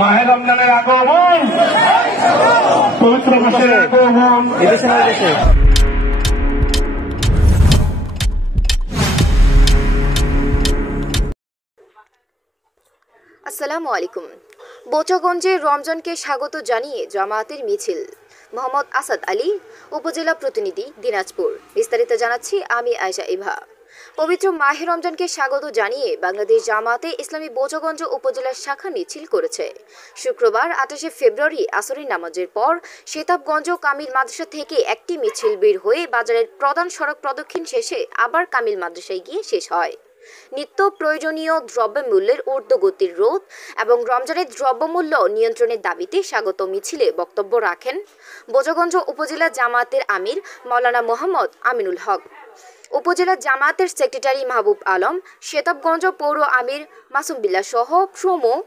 মাহে রমজানের আগমন, পবিত্র মাসের আগমন। আসসালামু আলাইকুম। বোচাগঞ্জে রমজানকে স্বাগত জানিয়ে জামায়াতের মিছিল। মোহাম্মদ আসাদ আলী, উপজেলা প্রতিনিধি, দিনাজপুর। বিস্তারিত জানাচ্ছি আমি আয়েশা ইভা। পবিত্র মাহে রমজানকে স্বাগত জানিয়ে বাংলাদেশ জামায়াতে ইসলামী বোচাগঞ্জ উপজেলার শাখা মিছিল করেছে। শুক্রবার 28 ফেব্রুয়ারি আসরের নামাজের পর শেতাবগঞ্জ কামিল মাদ্রাসা থেকে একটি মিছিল বের হয়ে বাজারের প্রধান সড়ক প্রদক্ষিণ শেষে আবার কামিল মাদ্রাসায় গিয়ে শেষ হয়। নিত্য প্রয়োজনীয় দ্রব্যমূল্যের ঊর্ধ্বগতির রোধ এবং রমজানের দ্রব্যমূল্য নিয়ন্ত্রণের দাবিতে স্বাগত মিছিলে বক্তব্য রাখেন বোচাগঞ্জ উপজেলা জামায়াতের আমির মাওলানা মোহাম্মদ আমিনুল হক, উপজেলা জামায়াতের সেক্রেটারি মাহবুব আলম, শেতাবগঞ্জ পৌর আমির মাসুম বিল্লাহ সহ প্রমুখ।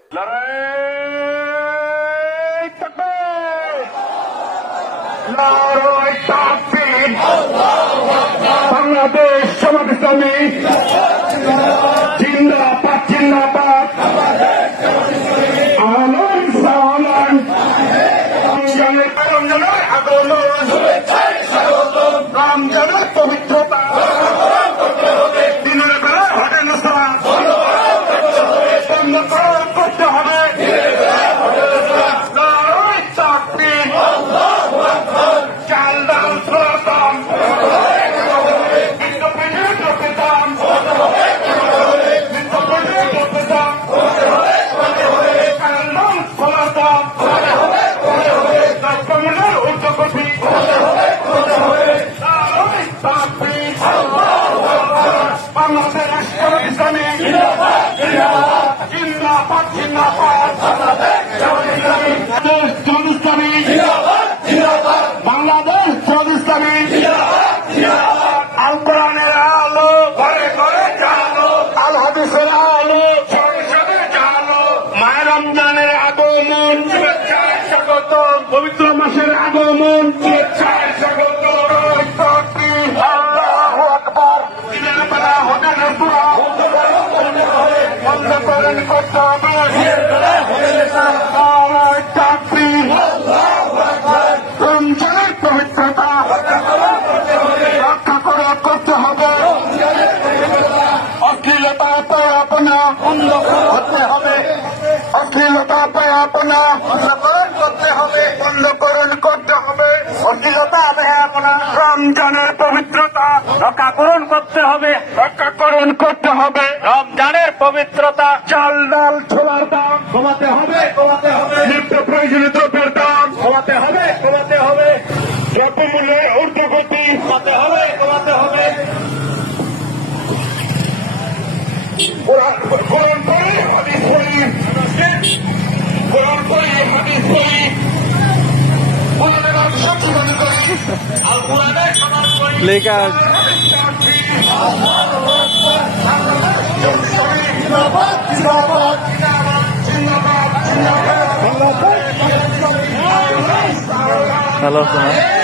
বাংলাদেশ জামাত ইসলামী জিন্দাবাদ, জিন্দাবাদ। আলম সালাম রমজানের আগমন, রমজানের পবিত্রতা, দিনের বেলা ঘটে না সালাম বন্ধ করতে হবে। চাকরি চাল ডাল দাম বাংলাদেশ ইসলামী আল কোরআনের আলো ঘরে ঘরে জানো, আল হাদিসের আলো সংসদে জানো। মাহে রমজানের আগমন, শুভেচ্ছায় স্বাগত। পবিত্র মাসের আগমন, শুভেচ্ছায় স্বাগত। আল্লাহু আকবার। দিনের বেলা হোটেলের পুরা বন্ধ করেন করতে হবে। রমজানের পবিত্রতা রক্ষা করে করতে হবে। অশ্লীলতা আপনা বন্ধ করতে হবে। অশ্লীলতা আপনা বন্ধকরণ করতে হবে। বন্ধকরণ করতে হবে। অশ্লীলতা আপনা রমজানের পবিত্রতা রক্ষাকরণ করতে হবে। রক্ষাকরণ করতে হবে। রমজানের পবিত্রতা চাল ডাল ছোলার দাম কমাতে হবে, কমাতে হবে। নিত্য প্রয়োজনীয় দ্রব্যের দাম কমাতে হবে, কমাতে হবে। দ্রব্যমূল্যের ঊর্ধ্বগতি কমাতে হবে, কমাতে হবে। কোরআন পড়ি, হাদিস পড়ি, কোরআন পড়ি, হাদিস পড়ি, কোরআনের সচেতন করি, আর কোরআনের সমাজ করি। হ্যালো করতে হবে।